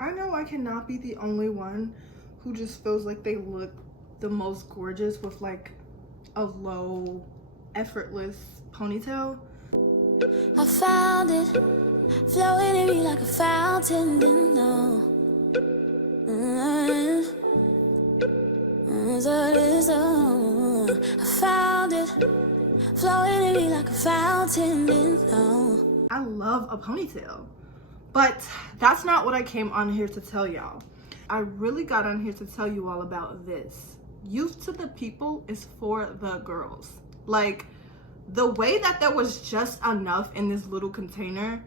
I know I cannot be the only one who just feels like they look the most gorgeous with like a low, effortless ponytail. I found it, flowing in me like a fountain, didn't know. I found it, flowing in me like a fountain, didn't know. I love a ponytail, but that's not what I came on here to tell y'all. I really got on here to tell you all about this. Youth to the People is for the girls. Like, the way that there was just enough in this little container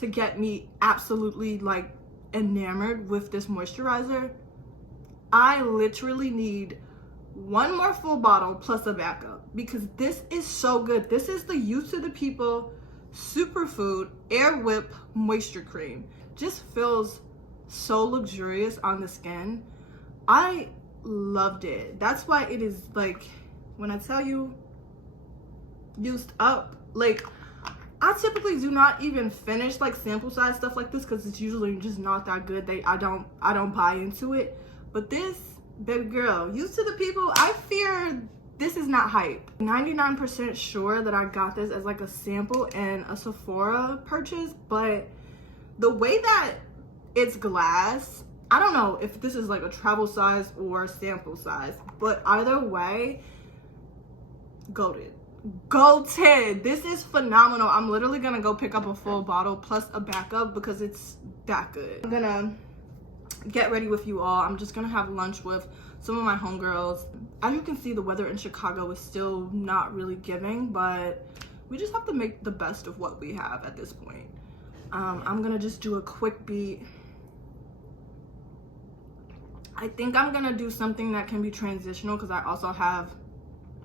to get me absolutely like enamored with this moisturizer, I literally need one more full bottle plus a backup because this is so good. This is the Youth to the People Superfood Air Whip Moisture Cream. Just feels so luxurious on the skin. I loved it. That's why it is like, when I tell you used up, like, I typically do not even finish like sample size stuff like this because it's usually just not that good. I don't buy into it. But this, baby girl, Used to the People, I fear this is not hype. 99% sure that I got this as like a sample in a Sephora purchase, but the way that it's glass, I don't know if this is like a travel size or sample size, but either way, goated. Goated. This is phenomenal. I'm literally gonna go pick up a full bottle plus a backup because it's that good. I'm gonna get ready with you all. I'm just gonna have lunch with some of my homegirls. As you can see, the weather in Chicago is still not really giving, but we just have to make the best of what we have at this point. I'm gonna just do a quick beat. I think I'm gonna do something that can be transitional because I also have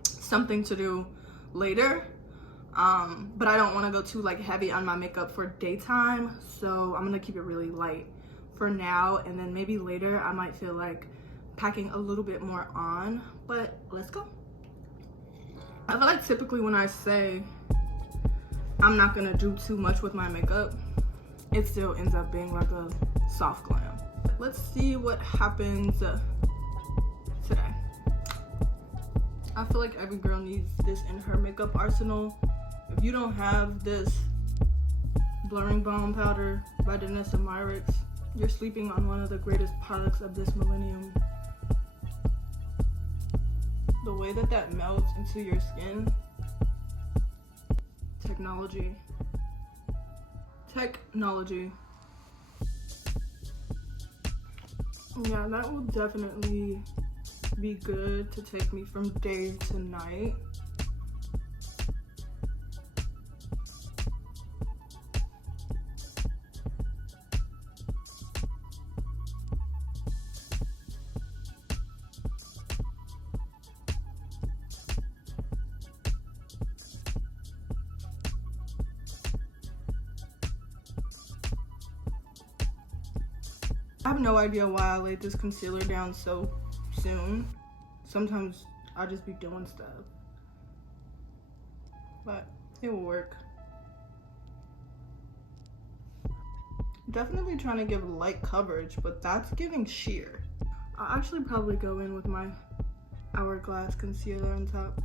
something to do later, but I don't want to go too like heavy on my makeup for daytime, so I'm gonna keep it really light for now, and then maybe later I might feel like packing a little bit more on. But let's go. I feel like typically when I say I'm not gonna do too much with my makeup, it still ends up being like a soft glam. Let's see what happens today. I feel like every girl needs this in her makeup arsenal. If you don't have this blurring balm powder by Danessa Myricks, you're sleeping on one of the greatest products of this millennium. The way that that melts into your skin, technology. Yeah, that will definitely be good to take me from day to night. I have no idea why I laid this concealer down so soon. Sometimes I'll just be doing stuff, but it will work. Definitely trying to give light coverage, but that's giving sheer. I'll actually probably go in with my Hourglass concealer on top.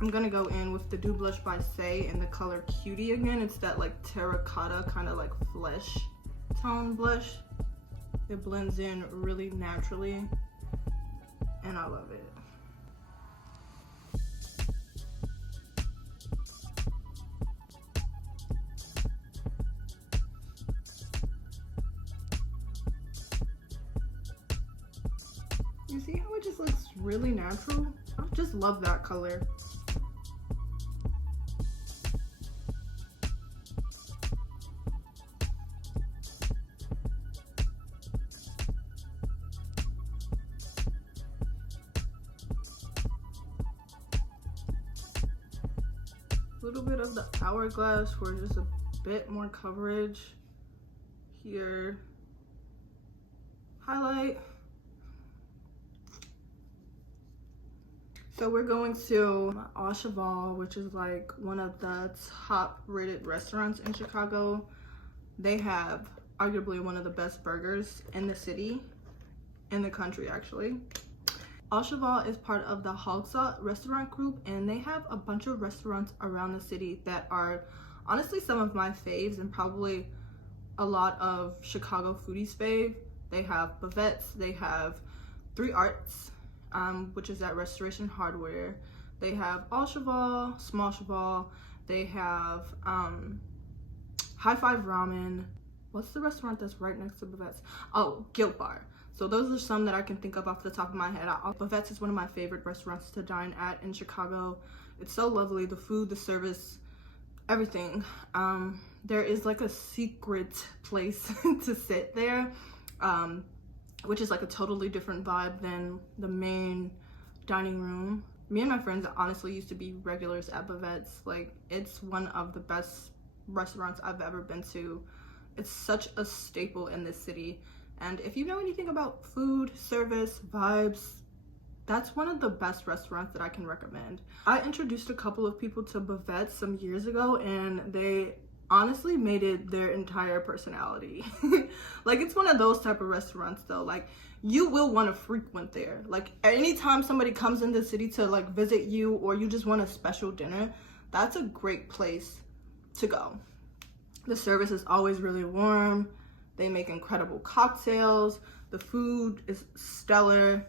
I'm gonna go in with the Dew Blush by Say in the color Cutie again. It's that like terracotta kind of like flesh tone blush. It blends in really naturally and I love it. You see how it just looks really natural? I just love that color. A little bit of the Hourglass for just a bit more coverage here. Highlight. So we're going to Au Cheval, which is like one of the top rated restaurants in Chicago. They have arguably one of the best burgers in the city, in the country actually. Au Cheval is part of the Halsa restaurant group, and they have a bunch of restaurants around the city that are honestly some of my faves and probably a lot of Chicago foodies' fave. They have Bavette's, they have 3 Arts, which is at Restoration Hardware. They have Au Cheval, Small Cheval. They have High Five Ramen. What's the restaurant that's right next to Bavette's? Oh, Guilt Bar. So those are some that I can think of off the top of my head. Bavette's is one of my favorite restaurants to dine at in Chicago. It's so lovely, the food, the service, everything. There is like a secret place to sit there, which is like a totally different vibe than the main dining room. Me and my friends honestly used to be regulars at Bavette's. Like, it's one of the best restaurants I've ever been to. It's such a staple in this city. And if you know anything about food, service, vibes, that's one of the best restaurants that I can recommend. I introduced a couple of people to Bavette's some years ago, and they honestly made it their entire personality. Like, it's one of those type of restaurants though, like you will want to frequent there. Like, anytime somebody comes in the city to like visit you, or you just want a special dinner, that's a great place to go. The service is always really warm. They make incredible cocktails. The food is stellar.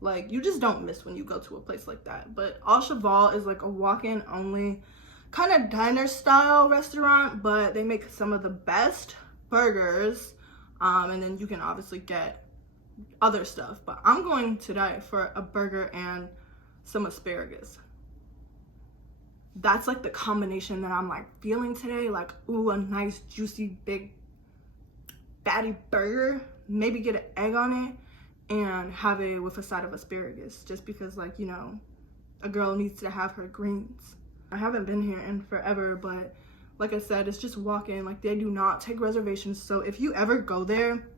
Like, you just don't miss when you go to a place like that. But Au Cheval is like a walk-in only kind of diner style restaurant, but they make some of the best burgers. And then you can obviously get other stuff. But I'm going today for a burger and some asparagus. That's like the combination that I'm like feeling today. Like, ooh, a nice juicy big fatty burger, maybe get an egg on it and have it with a side of asparagus, just because, like, you know, a girl needs to have her greens. I haven't been here in forever, but like I said, it's just walk in. Like, they do not take reservations, so if you ever go there,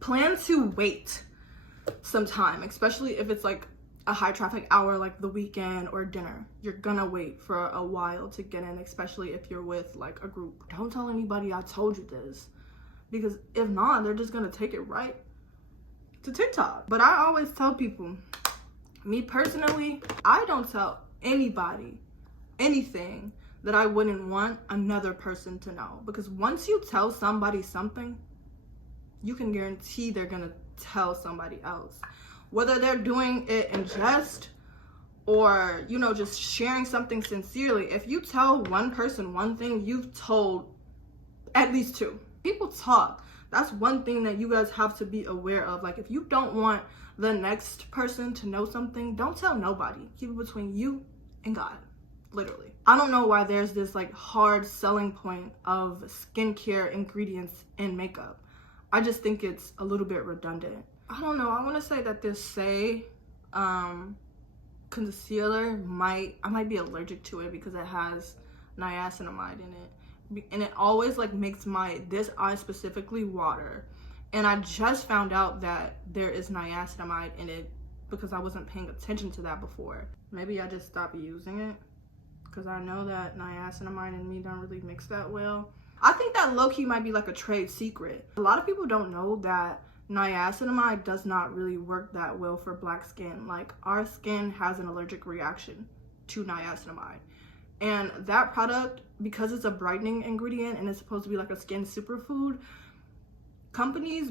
plan to wait some time, especially if it's like a high traffic hour like the weekend or dinner. You're gonna wait for a while to get in, especially if you're with like a group. Don't tell anybody I told you this, because if not, they're just gonna take it right to TikTok. But I always tell people, me personally, I don't tell anybody anything that I wouldn't want another person to know, because once you tell somebody something, you can guarantee they're gonna tell somebody else, whether they're doing it in jest or, you know, just sharing something sincerely. If you tell one person one thing, you've told at least 2. People talk. That's one thing that you guys have to be aware of. Like, if you don't want the next person to know something, don't tell nobody. Keep it between you and God, literally. I don't know why there's this like hard selling point of skincare ingredients in makeup. I just think it's a little bit redundant. I don't know. I want to say that this concealer I might be allergic to it because it has niacinamide in it. And it always like makes this eye specifically water. And I just found out that there is niacinamide in it because I wasn't paying attention to that before. Maybe I just stopped using it because I know that niacinamide and me don't really mix that well. I think that low-key might be like a trade secret. A lot of people don't know that niacinamide does not really work that well for black skin. Like, our skin has an allergic reaction to niacinamide. And that product, because it's a brightening ingredient and it's supposed to be like a skin superfood,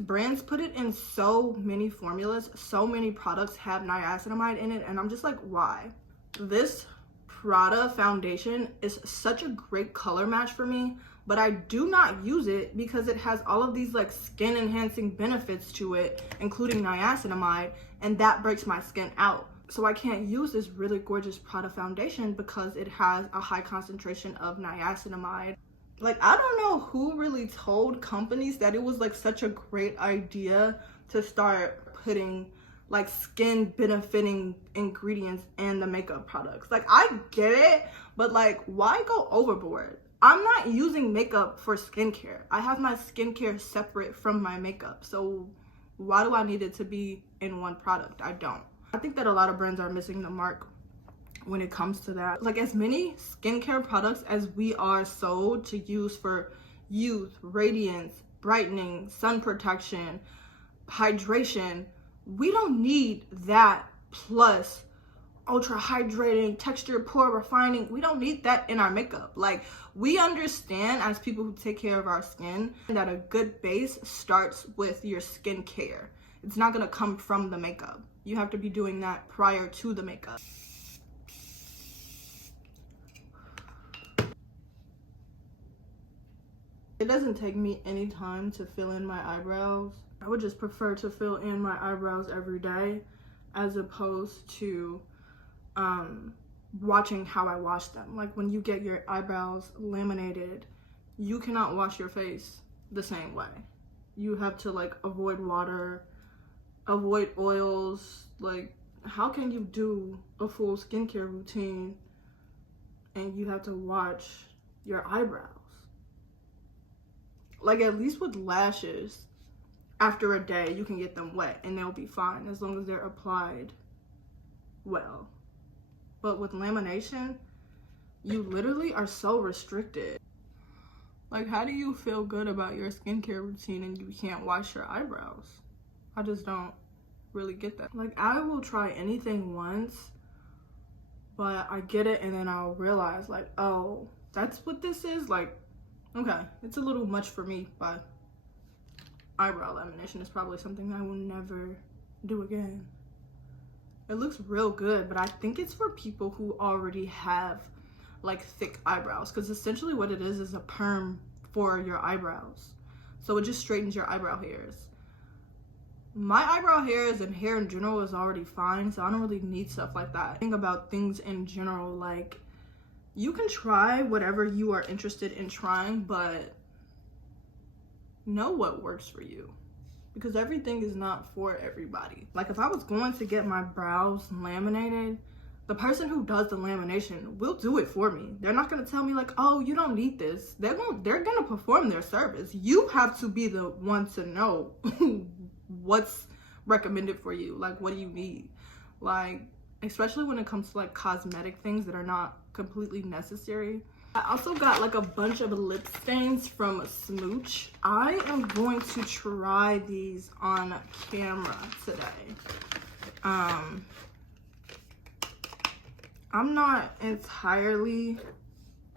brands put it in so many formulas. So many products have niacinamide in it, and I'm just like, why? This Prada foundation is such a great color match for me, but I do not use it because it has all of these like skin enhancing benefits to it, including niacinamide, and that breaks my skin out. So I can't use this really gorgeous Prada foundation because it has a high concentration of niacinamide. Like, I don't know who really told companies that it was like such a great idea to start putting like skin benefiting ingredients in the makeup products. Like, I get it, but like, why go overboard? I'm not using makeup for skincare. I have my skincare separate from my makeup. So why do I need it to be in one product? I don't. I think that a lot of brands are missing the mark when it comes to that. Like, as many skincare products as we are sold to use for, youth, radiance, brightening, sun protection, hydration. We don't need that plus ultra hydrating, texture, pore refining. We don't need that in our makeup. Like, we understand as people who take care of our skin that a good base starts with your skincare. It's not gonna come from the makeup. You have to be doing that prior to the makeup. It doesn't take me any time to fill in my eyebrows. I would just prefer to fill in my eyebrows every day as opposed to watching how I wash them. Like, when you get your eyebrows laminated, you cannot wash your face the same way. You have to like avoid water, avoid oils. Like, how can you do a full skincare routine and you have to watch your eyebrows? Like, at least with lashes, after a day you can get them wet and they'll be fine as long as they're applied well. But with lamination, you literally are so restricted. Like, how do you feel good about your skincare routine and you can't wash your eyebrows? I just don't really get that. Like, I will try anything once, but I get it and then I'll realize, like, oh, that's what this is? Like, okay, it's a little much for me, but eyebrow lamination is probably something I will never do again. It looks real good, but I think it's for people who already have like thick eyebrows, because essentially what it is a perm for your eyebrows. So it just straightens your eyebrow hairs. My eyebrow hairs and hair in general is already fine, so I don't really need stuff like that. Think about things in general, like, you can try whatever you are interested in trying, but know what works for you, because everything is not for everybody. Like, if I was going to get my brows laminated, the person who does the lamination will do it for me. They're not gonna tell me like, oh, you don't need this. They're gonna perform their service. You have to be the one to know what's recommended for you. Like, what do you need? Like, especially when it comes to like cosmetic things that are not completely necessary. I also got like a bunch of lip stains from Smooch. I am going to try these on camera today. I'm not entirely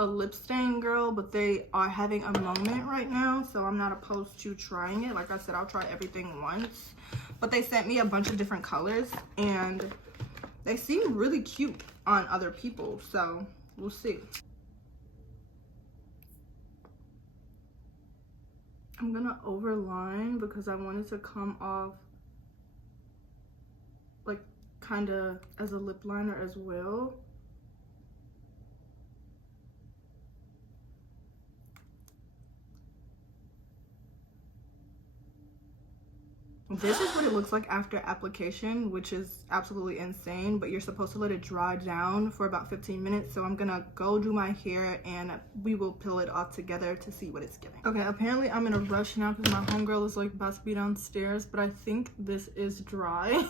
a lip stain girl, but they are having a moment right now, so I'm not opposed to trying it. Like I said, I'll try everything once. But they sent me a bunch of different colors and they seem really cute on other people, so we'll see. I'm gonna overline because I want it to come off like kind of as a lip liner as well. This is what it looks like after application, which is absolutely insane, but you're supposed to let it dry down for about 15 minutes. So I'm gonna go do my hair and we will peel it off together to see what it's giving. Okay, apparently I'm in a rush now because my homegirl is like about to be downstairs, but I think this is dry.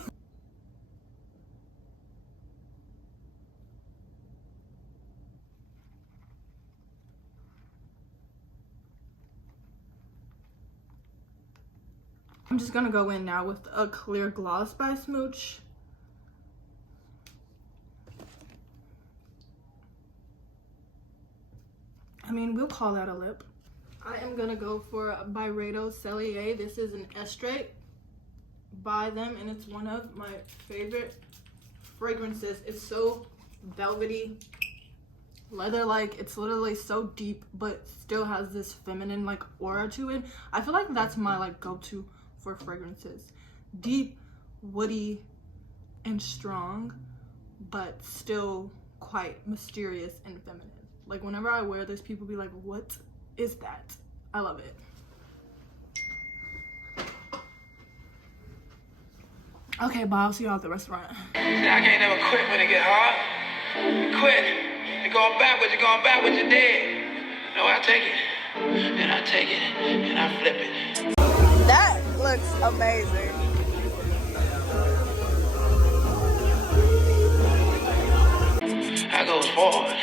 I'm just gonna go in now with a clear gloss by Smooch. I mean, we'll call that a lip. I am gonna go for Byredo Cellier. This is an estrate by them, and it's one of my favorite fragrances. It's so velvety, leather-like. It's literally so deep, but still has this feminine like aura to it. I feel like that's my like go-to for fragrances. Deep, woody, and strong, but still quite mysterious and feminine. Like, whenever I wear this, people be like, what is that? I love it. Okay, bye. I'll see you all at the restaurant. I can't never quit when it get hard. You quit. You're going backwards. You're going backwards. You're dead. No, I take it. And I take it. And I flip it. That looks amazing. I goes forward.